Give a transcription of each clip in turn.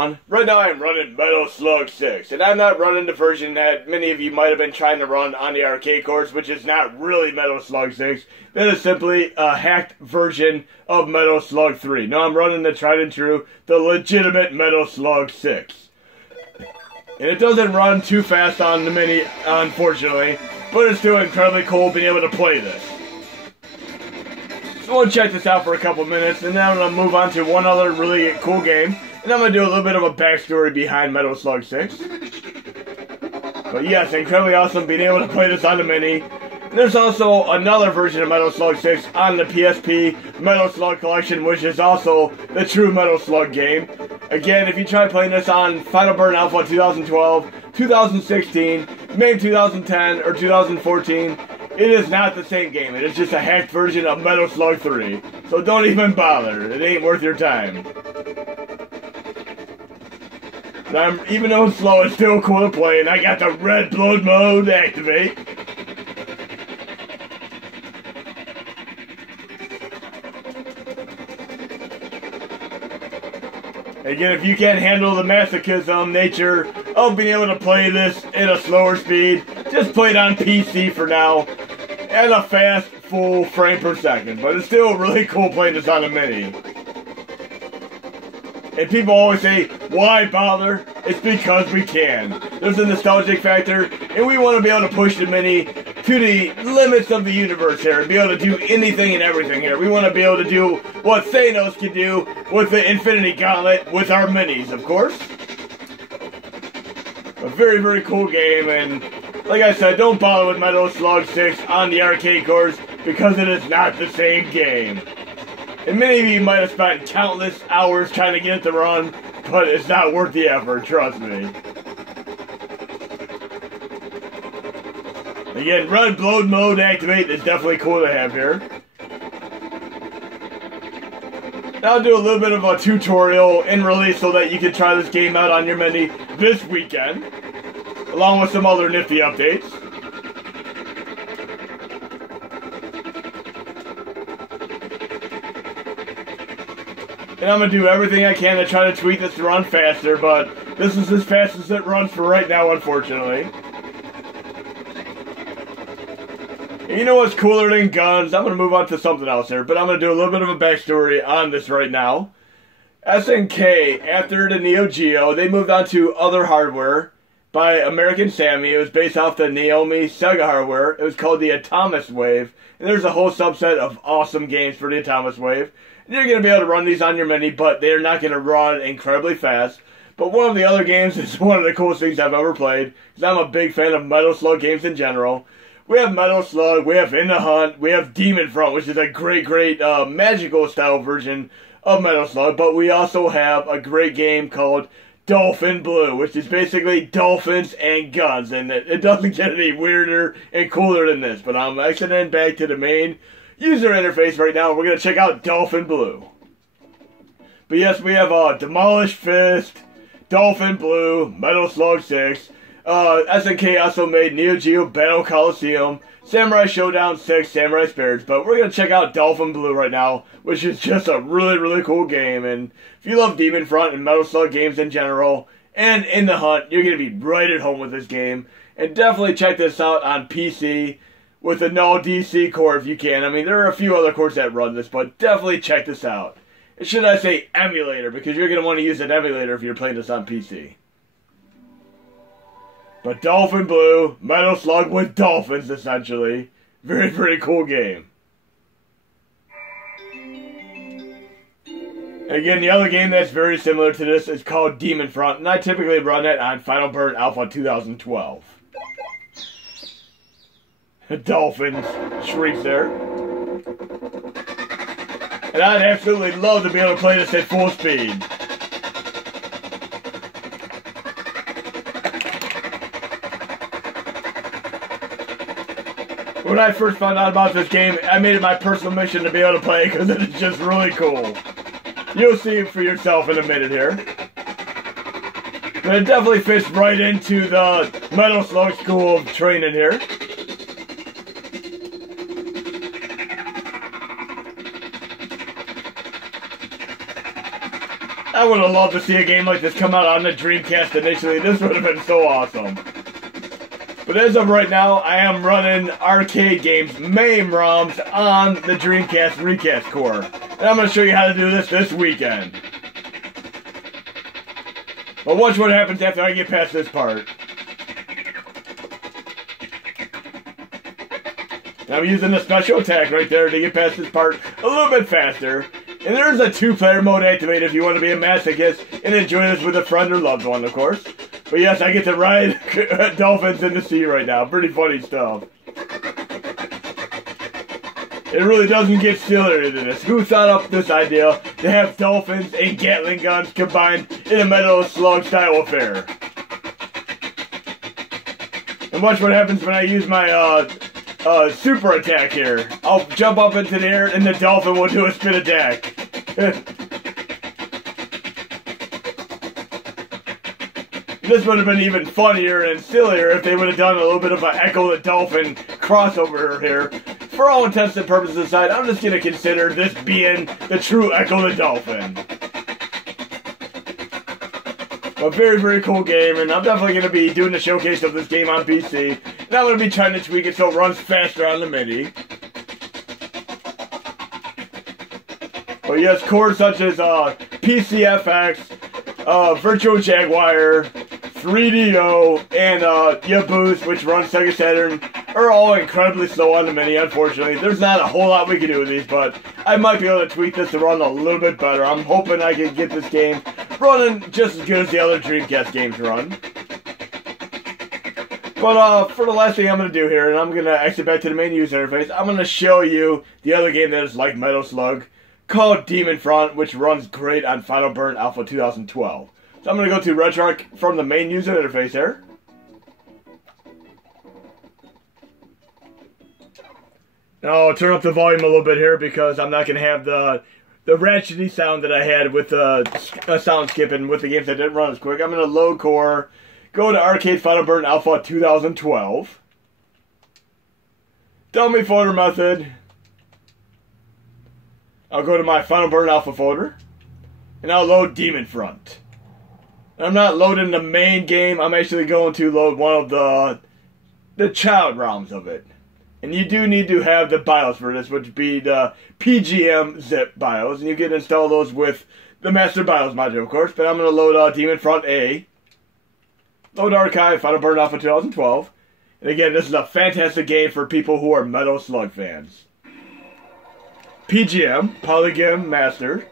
Right now I'm running Metal Slug 6, and I'm not running the version that many of you might have been trying to run on the arcade course, which is not really Metal Slug 6. That is simply a hacked version of Metal Slug 3. No, I'm running the tried and true, the legitimate Metal Slug 6. And it doesn't run too fast on the Mini, unfortunately, but it's still incredibly cool being able to play this. So we'll check this out for a couple minutes, and then I'm going to move on to one other really cool game. And I'm going to do a little bit of a backstory behind Metal Slug 6. But yes, incredibly awesome being able to play this on the Mini. And there's also another version of Metal Slug 6 on the PSP Metal Slug Collection, which is also the true Metal Slug game. Again, if you try playing this on Final Burn Alpha 2012, 2016, maybe 2010, or 2014, it is not the same game. It is just a hacked version of Metal Slug 3. So don't even bother. It ain't worth your time. Even though it's slow, it's still cool to play, and I got the red blood mode to activate. Again, if you can't handle the masochism nature of being able to play this at a slower speed, just play it on PC for now, at a fast, full frame per second. But it's still really cool playing this on a Mini. And people always say, why bother? It's because we can. There's a nostalgic factor, and we want to be able to push the Mini to the limits of the universe here, and be able to do anything and everything here. We want to be able to do what Thanos can do with the Infinity Gauntlet with our Minis, of course. A very, very cool game, and like I said, don't bother with Metal Slug 6 on the arcade course, because it is not the same game. And many of you might have spent countless hours trying to get it to run, but it's not worth the effort, trust me. Again, red blood mode activate is definitely cool to have here. Now I'll do a little bit of a tutorial in release so that you can try this game out on your Mini this weekend, along with some other nifty updates. And I'm going to do everything I can to try to tweak this to run faster, but this is as fast as it runs for right now, unfortunately. And you know what's cooler than guns? I'm going to move on to something else here, but I'm going to do a little bit of a backstory on this right now. SNK, after the NEO-GEO, they moved on to other hardware by American Sammy. It was based off the Naomi Sega hardware. It was called the Atomiswave, and there's a whole subset of awesome games for the Atomiswave. You're going to be able to run these on your Mini, but they're not going to run incredibly fast. But one of the other games is one of the coolest things I've ever played, because I'm a big fan of Metal Slug games in general. We have Metal Slug, we have In the Hunt, we have Demon Front, which is a great magical style version of Metal Slug. But we also have a great game called Dolphin Blue, which is basically dolphins and guns. And it doesn't get any weirder and cooler than this. But I'm exiting back to the main user interface right now. We're going to check out Dolphin Blue. But yes, we have Demolished Fist, Dolphin Blue, Metal Slug 6. SNK also made NEO-GEO Battle Coliseum, Samurai Showdown 6, Samurai Spirits. But we're going to check out Dolphin Blue right now, which is just a really, really cool game. And if you love Demon Front and Metal Slug games in general, and In the Hunt, you're going to be right at home with this game. And definitely check this out on PC with a null DC core if you can. I mean, there are a few other cores that run this, but definitely check this out. And should I say emulator, because you're going to want to use an emulator if you're playing this on PC. But Dolphin Blue, Metal Slug with dolphins, essentially. Very, very cool game. Again, the other game that's very similar to this is called Demon Front, and I typically run it on Final Burn Alpha 2012. Dolphins shrieks there. And I'd absolutely love to be able to play this at full speed. When I first found out about this game, I made it my personal mission to be able to play it because it is just really cool. You'll see it for yourself in a minute here. But it definitely fits right into the Metal Slug school of training here. I would have loved to see a game like this come out on the Dreamcast initially. This would have been so awesome. But as of right now, I am running arcade games, MAME ROMs, on the Dreamcast Recast Core. And I'm going to show you how to do this weekend. But watch what happens after I get past this part. And I'm using the special attack right there to get past this part a little bit faster. And there's a 2-player mode activated if you want to be a masochist and enjoy this with a friend or loved one, of course. But yes, I get to ride dolphins in the sea right now. Pretty funny stuff. It really doesn't get sillier than this. Who thought up this idea to have dolphins and Gatling guns combined in a Metal Slug style affair? And watch what happens when I use my super attack here. I'll jump up into the air and the dolphin will do a spin attack. This would have been even funnier and sillier if they would have done a little bit of an Echo the Dolphin crossover here. For all intents and purposes aside, I'm just going to consider this being the true Echo the Dolphin. A very, very cool game, and I'm definitely going to be doing a showcase of this game on PC. And I'm going to be trying to tweak it so it runs faster on the MIDI. But yes, cores such as PCFX, Virtual Jaguar, 3DO, and Yaboost, which runs Sega Saturn, are all incredibly slow on the MIDI, unfortunately. There's not a whole lot we can do with these, but I might be able to tweak this to run a little bit better. I'm hoping I can get this game running just as good as the other Dreamcast games run. But for the last thing I'm going to do here, and I'm going to exit back to the main user interface, I'm going to show you the other game that is like Metal Slug, called Demon Front, which runs great on Final Burn Alpha 2012. So I'm going to go to RetroArch from the main user interface here. Now I'll turn up the volume a little bit here because I'm not going to have the ratchety sound that I had with the sound skipping with the games that didn't run as quick. I'm going to load core, go to Arcade Final Burn Alpha 2012. Dummy folder method. I'll go to my Final Burn Alpha folder, and I'll load Demon Front. And I'm not loading the main game, I'm actually going to load one of the child ROMs of it. And you do need to have the BIOS for this, which would be the PGM zip BIOS, and you can install those with the Master BIOS module, of course. But I'm going to load Demon Front A, load Archive, Final Burn Alpha 2012. And again, this is a fantastic game for people who are Metal Slug fans. PGM, Polygon Master.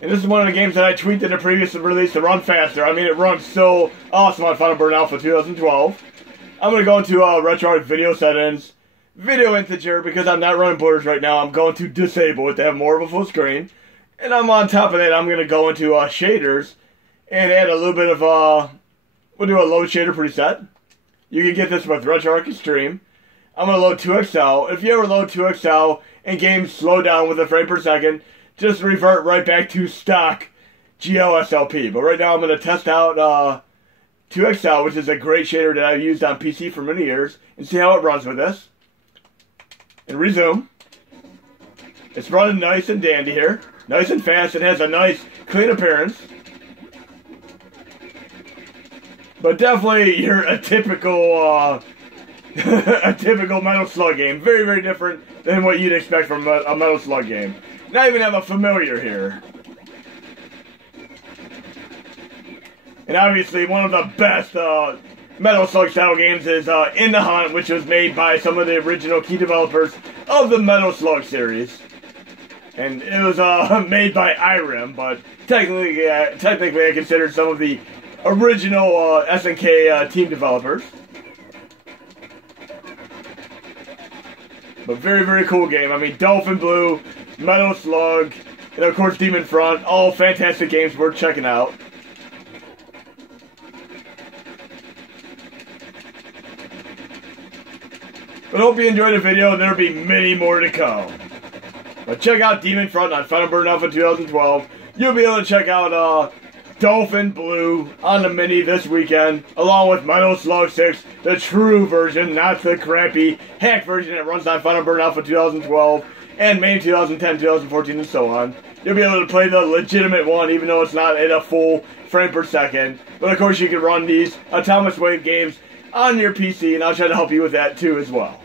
And this is one of the games that I tweaked in the previous release to run faster. I mean, it runs so awesome on Final Burn Alpha 2012. I'm going to go into RetroArch Video Settings, Video Integer, because I'm not running borders right now. I'm going to disable it to have more of a full screen. And I'm on top of that, I'm going to go into shaders and add a little bit of, we'll do a load shader preset. You can get this with RetroArch Extreme. I'm going to load 2XL. If you ever load 2XL and games slow down with a frame per second, just revert right back to stock GLSLP. But right now I'm going to test out 2XL, which is a great shader that I've used on PC for many years, and see how it runs with this. And resume. It's running nice and dandy here. Nice and fast. It has a nice, clean appearance. But definitely you're a typical a typical Metal Slug game. Very, very different than what you'd expect from a Metal Slug game. Not even have a familiar here. And obviously one of the best Metal Slug style games is In the Hunt, which was made by some of the original key developers of the Metal Slug series. And it was made by IREM, but technically I consider some of the original SNK team developers. But very, very cool game. I mean, Dolphin Blue, Metal Slug, and of course Demon Front, all fantastic games worth checking out. But hope you enjoyed the video, and there'll be many more to come. But check out Demon Front on Final Burn Alpha 2012. You'll be able to check out Dolphin Blue on the Mini this weekend, along with Metal Slug 6, the true version, not the crappy hack version that runs on Final Burn Alpha 2012, and May 2010, 2014, and so on. You'll be able to play the legitimate one, even though it's not at a full frame per second. But of course, you can run these Atomiswave games on your PC, and I'll try to help you with that too as well.